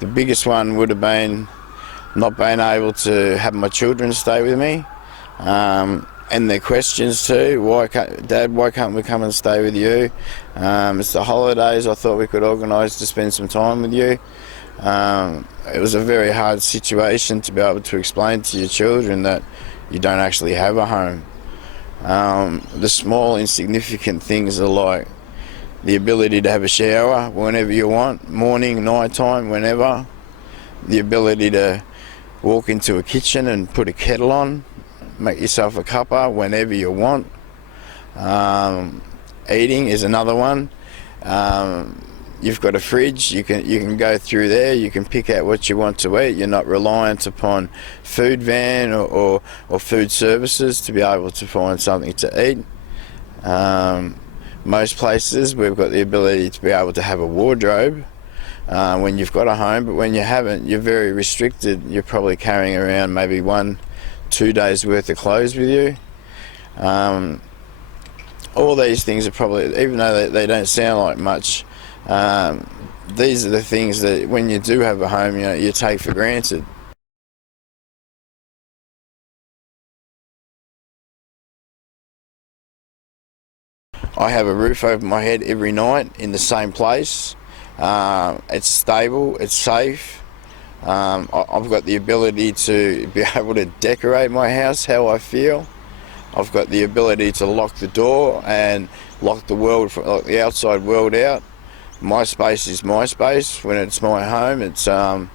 The biggest one would have been not being able to have my children stay with me, and their questions too. Dad, why can't we come and stay with you? It's the holidays, I thought we could organise to spend some time with you. It was a very hard situation to be able to explain to your children that you don't actually have a home. The small insignificant things are like the ability to have a shower whenever you want, morning, night time, whenever. The ability to walk into a kitchen and put a kettle on, make yourself a cuppa whenever you want. Eating is another one. You've got a fridge, you can go through there, you can pick out what you want to eat. You're not reliant upon food van or food services to be able to find something to eat. Most places we've got the ability to be able to have a wardrobe when you've got a home, but when you haven't, you're very restricted. You're probably carrying around maybe 1-2 days worth of clothes with you. All these things are probably, even though they don't sound like much, these are the things that when you do have a home, you take for granted. I have a roof over my head every night in the same place. It's stable, it's safe. I've got the ability to be able to decorate my house how I feel. I've got the ability to lock the door and lock the outside world out. My space is my space. When it's my home, it's the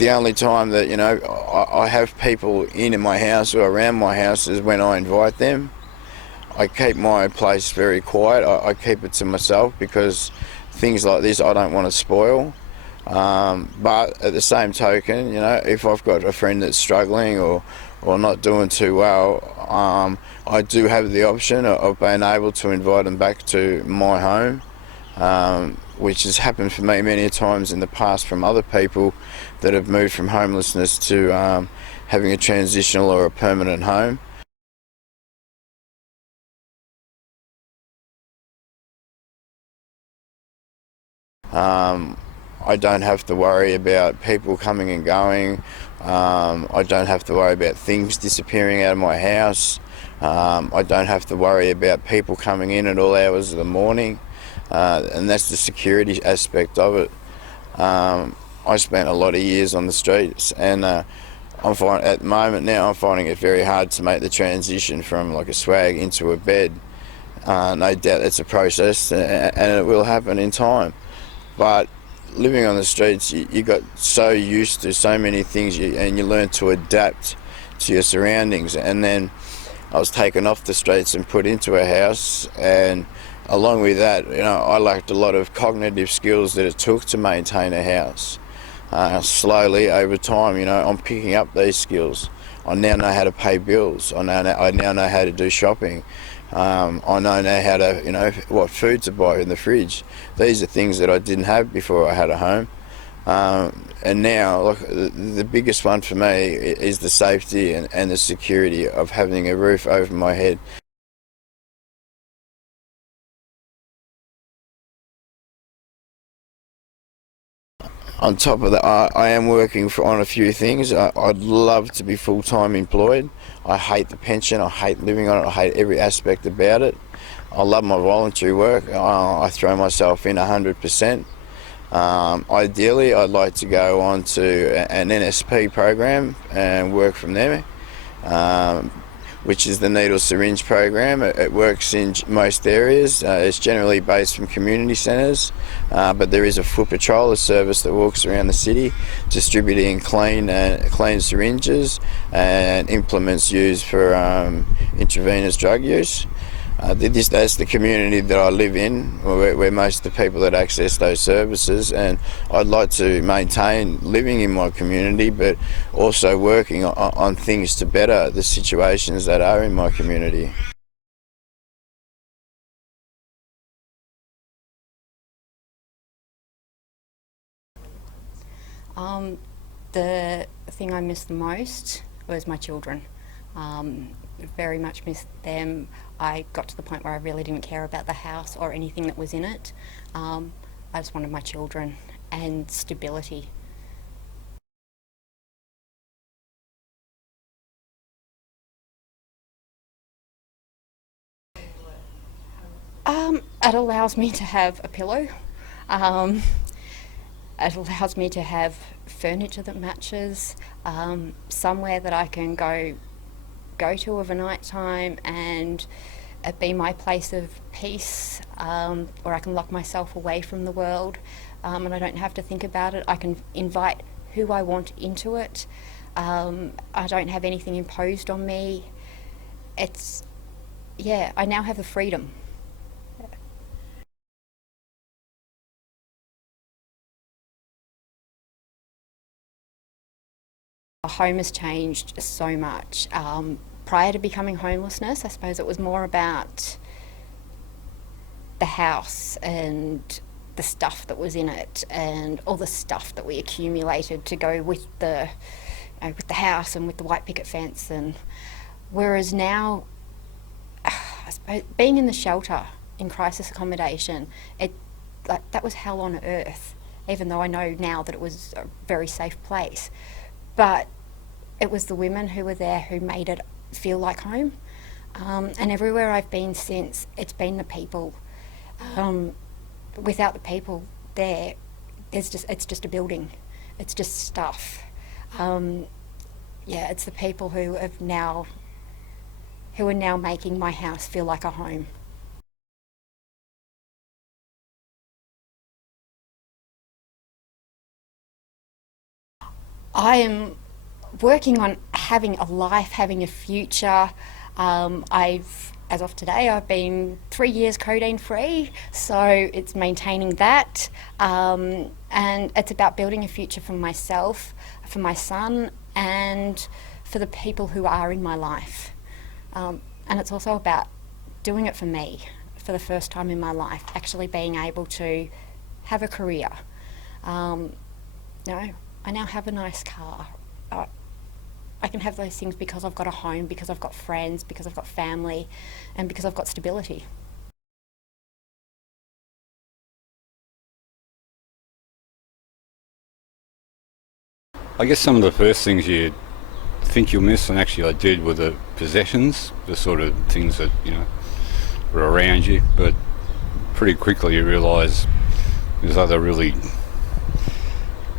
only time that I have people in my house or around my house is when I invite them. I keep my place very quiet. I keep it to myself because things like this I don't want to spoil. But at the same token, if I've got a friend that's struggling or not doing too well, I do have the option of being able to invite them back to my home, which has happened for me many times in the past from other people that have moved from homelessness to having a transitional or a permanent home. I don't have to worry about people coming and going. I don't have to worry about things disappearing out of my house. I don't have to worry about people coming in at all hours of the morning, and that's the security aspect of it. I spent a lot of years on the streets, and at the moment now I'm finding it very hard to make the transition from like a swag into a bed. No doubt it's a process, and it will happen in time. But living on the streets, you got so used to so many things, and you learn to adapt to your surroundings. And then I was taken off the streets and put into a house, and along with that, I lacked a lot of cognitive skills that it took to maintain a house. Slowly over time, I'm picking up these skills. I now know how to pay bills. I now know how to do shopping. I now how to, what food to buy in the fridge. These are things that I didn't have before I had a home. And now, look, the biggest one for me is the safety and the security of having a roof over my head. On top of that, I am working on a few things. I'd love to be full-time employed. I hate the pension, I hate living on it, I hate every aspect about it. I love my voluntary work. I throw myself in 100%. Ideally, I'd like to go on to an NSP program and work from there, which is the needle syringe program. It works in most areas. It's generally based from community centres, but there is a foot patroller service that walks around the city distributing clean syringes and implements used for intravenous drug use. That's the community that I live in, where most of the people that access those services, and I'd like to maintain living in my community, but also working on things to better the situations that are in my community. The thing I miss the most was my children. Very much missed them. I got to the point where I really didn't care about the house or anything that was in it. I just wanted my children and stability. It allows me to have a pillow. Um, it allows me to have furniture that matches, somewhere that I can go to of a night time and it be my place of peace, where I can lock myself away from the world, and I don't have to think about it. I can invite who I want into it. I don't have anything imposed on me. It's, yeah, I now have the freedom. Home has changed so much. Prior to becoming homelessness, I suppose it was more about the house and the stuff that was in it and all the stuff that we accumulated to go with with the house and with the white picket fence. And whereas now, I suppose being in the shelter in crisis accommodation, it like that was hell on earth. Even though I know now that it was a very safe place, but it was the women who were there who made it feel like home. And everywhere I've been since, it's been the people. Um, Without the people there, it's just a building. It's just stuff. Um, yeah, it's the people who are now making my house feel like a home. I am working on having a life, having a future. As of today, I've been 3 years codeine free, so it's maintaining that. And it's about building a future for myself, for my son, and for the people who are in my life. And it's also about doing it for me for the first time in my life, actually being able to have a career. Um, you know, I now have a nice car. I can have those things because I've got a home, because I've got friends, because I've got family, and because I've got stability. I guess some of the first things you think you'll miss, and actually I did, were the possessions, the sort of things that, were around you, but pretty quickly you realise there's other really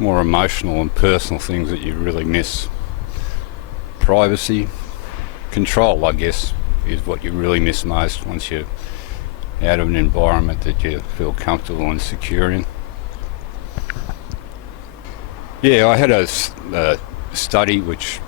more emotional and personal things that you really miss. Privacy, control, I guess, is what you really miss most once you're out of an environment that you feel comfortable and secure in. Yeah, I had a study which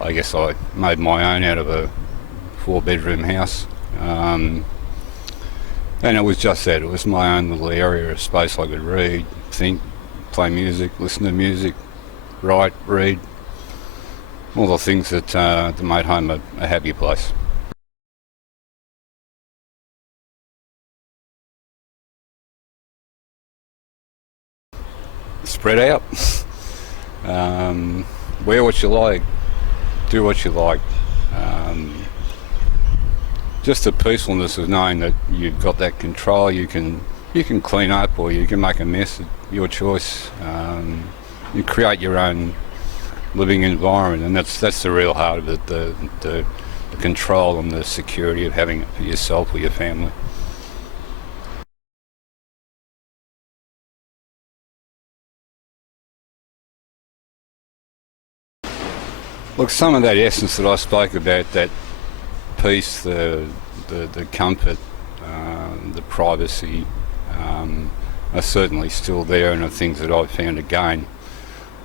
I guess I made my own out of a 4-bedroom house. And it was just that, it was my own little area of space. I could read, think, play music, listen to music, write, read, all the things that made home a happy place. Spread out, wear what you like, do what you like. Just the peacefulness of knowing that you've got that control. You can clean up or you can make a mess. Your choice. You create your own living environment, and that's the real heart of it. The control and the security of having it for yourself or your family. Look, some of that essence that I spoke about, that peace, the comfort, the privacy, are certainly still there, and are things that I've found again.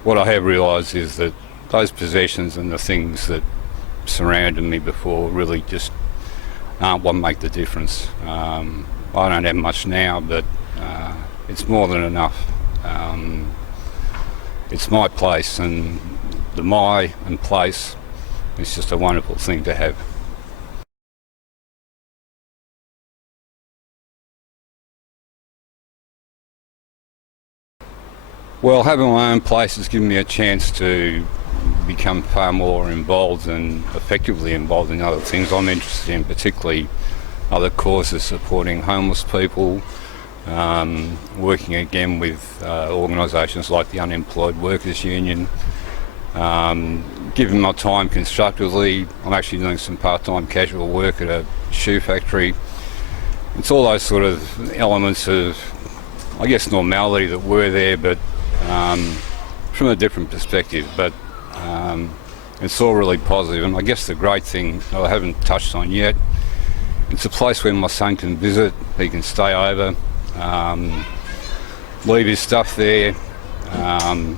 What I have realised is that those possessions and the things that surrounded me before really just aren't what make the difference. I don't have much now, but it's more than enough. It's my place, and the my and place is just a wonderful thing to have. Well, having my own place has given me a chance to become far more involved and effectively involved in other things I'm interested in, particularly other causes supporting homeless people, working again with organisations like the Unemployed Workers Union, giving my time constructively. I'm actually doing some part-time casual work at a shoe factory, it's all those sort of elements of, I guess, normality that were there, but from a different perspective. But it's all really positive, and I guess the great thing I haven't touched on yet, it's a place where my son can visit, he can stay over, leave his stuff there, and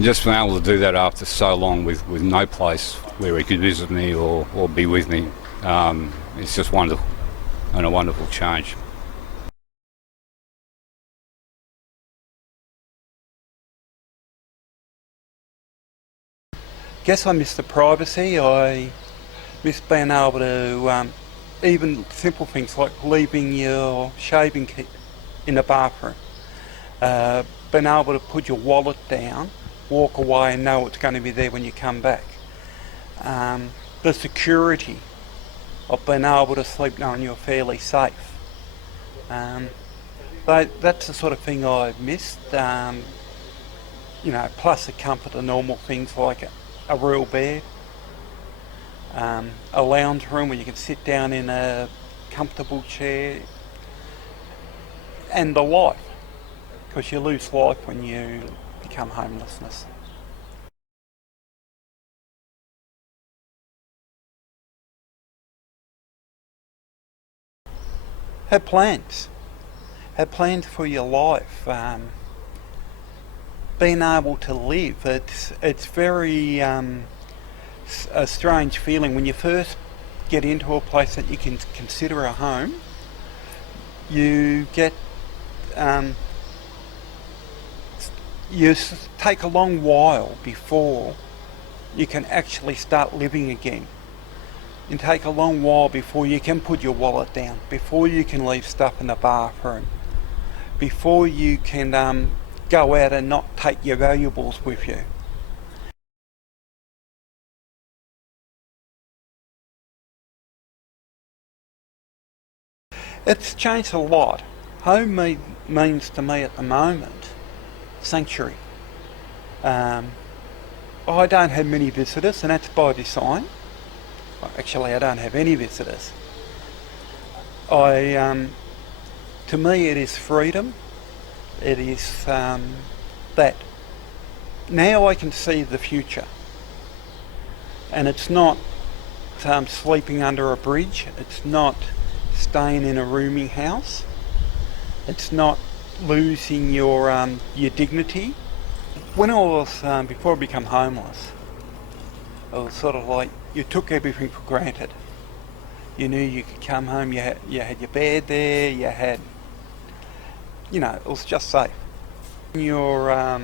just being able to do that after so long with no place where he could visit me or be with me, it's just wonderful and a wonderful change. Guess I miss the privacy. I miss being able to, even simple things like leaving your shaving kit in the bathroom, being able to put your wallet down, walk away and know it's going to be there when you come back. The security of being able to sleep knowing you're fairly safe. That's the sort of thing I've missed. Plus the comfort of normal things like a real bed, a lounge room where you can sit down in a comfortable chair, and the life, because you lose life when you become homelessness. Have plans for your life. Being able to live, it's very a strange feeling when you first get into a place that you can consider a home. You get you take a long while before you can actually start living again. It take a long while before you can put your wallet down, before you can leave stuff in the bathroom, before you can go out and not take your valuables with you. It's changed a lot. Home means to me at the moment sanctuary. I don't have many visitors, and that's by design. Actually, I don't have any visitors. To me it is freedom. It is that now I can see the future, and it's not sleeping under a bridge, it's not staying in a rooming house, it's not losing your dignity. When I was before I became homeless, it was sort of like you took everything for granted. You knew you could come home, you had your bed there, you had, it was just safe. When you're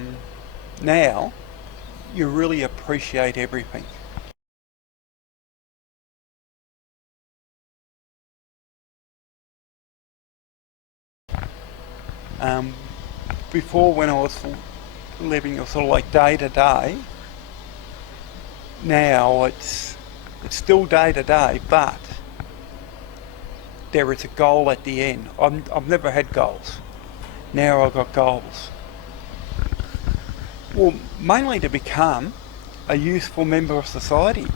now, you really appreciate everything. Before, when I was living sort of like day to day, now it's still day to day, but there is a goal at the end. I've never had goals. Now I've got goals. Well, mainly to become a useful member of society,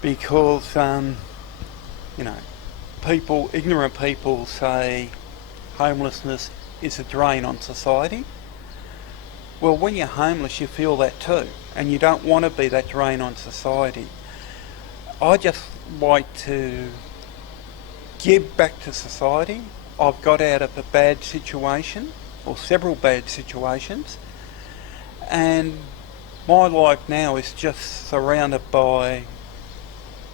because ignorant people say homelessness is a drain on society. Well, when you're homeless, you feel that too, and you don't want to be that drain on society. I just like to give back to society. I've got out of a bad situation, or several bad situations, and my life now is just surrounded by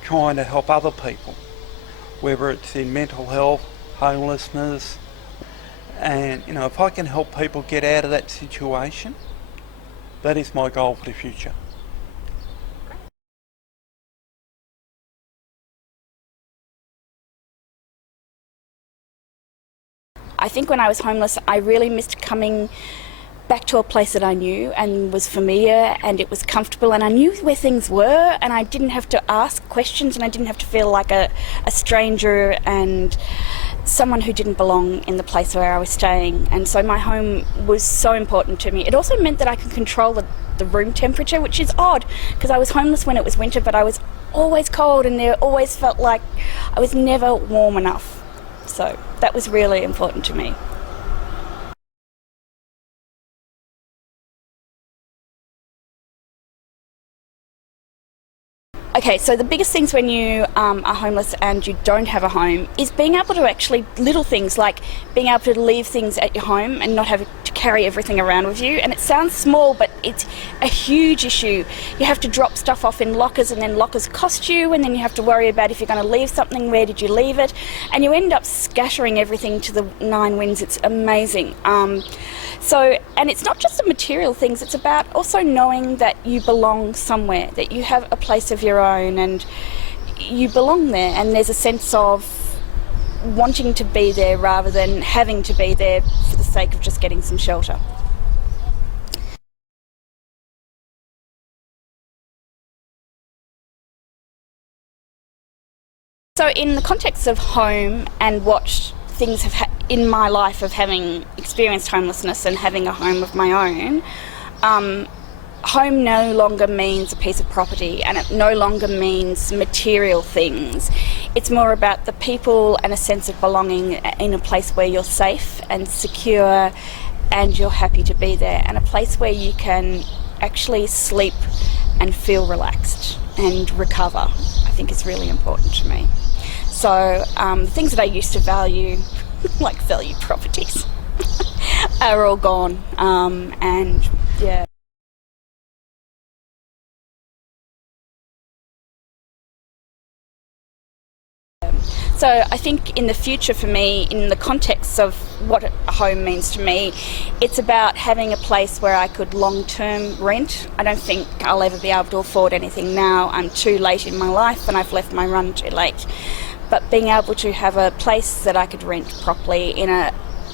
trying to help other people, whether it's in mental health, homelessness, and if I can help people get out of that situation, that is my goal for the future. I think when I was homeless, I really missed coming back to a place that I knew and was familiar, and it was comfortable, and I knew where things were, and I didn't have to ask questions, and I didn't have to feel like a stranger and someone who didn't belong in the place where I was staying. And so my home was so important to me. It also meant that I could control the room temperature, which is odd because I was homeless when it was winter, but I was always cold, and there always felt like I was never warm enough. So that was really important to me. Okay, so the biggest things when you are homeless and you don't have a home is being able to actually, little things like being able to leave things at your home and not have to carry everything around with you. And it sounds small, but it's a huge issue. You have to drop stuff off in lockers, and then lockers cost you, and then you have to worry about if you're going to leave something, where did you leave it? And you end up scattering everything to the nine winds. It's amazing. And it's not just the material things, it's about also knowing that you belong somewhere, that you have a place of your own and you belong there, and there's a sense of wanting to be there rather than having to be there for the sake of just getting some shelter. So in the context of home and what things have in my life of having experienced homelessness and having a home of my own, home no longer means a piece of property, and it no longer means material things. It's more about the people and a sense of belonging in a place where you're safe and secure and you're happy to be there, and a place where you can actually sleep and feel relaxed and recover, I think is really important to me. So the things that I used to value, like value properties, are all gone, and yeah. So I think in the future for me, in the context of what a home means to me, it's about having a place where I could long-term rent. I don't think I'll ever be able to afford anything now. I'm too late in my life and I've left my run too late. But being able to have a place that I could rent properly, in a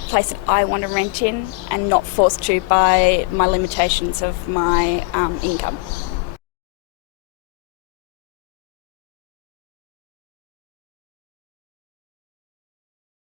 place that I want to rent in, and not forced to by my limitations of my income.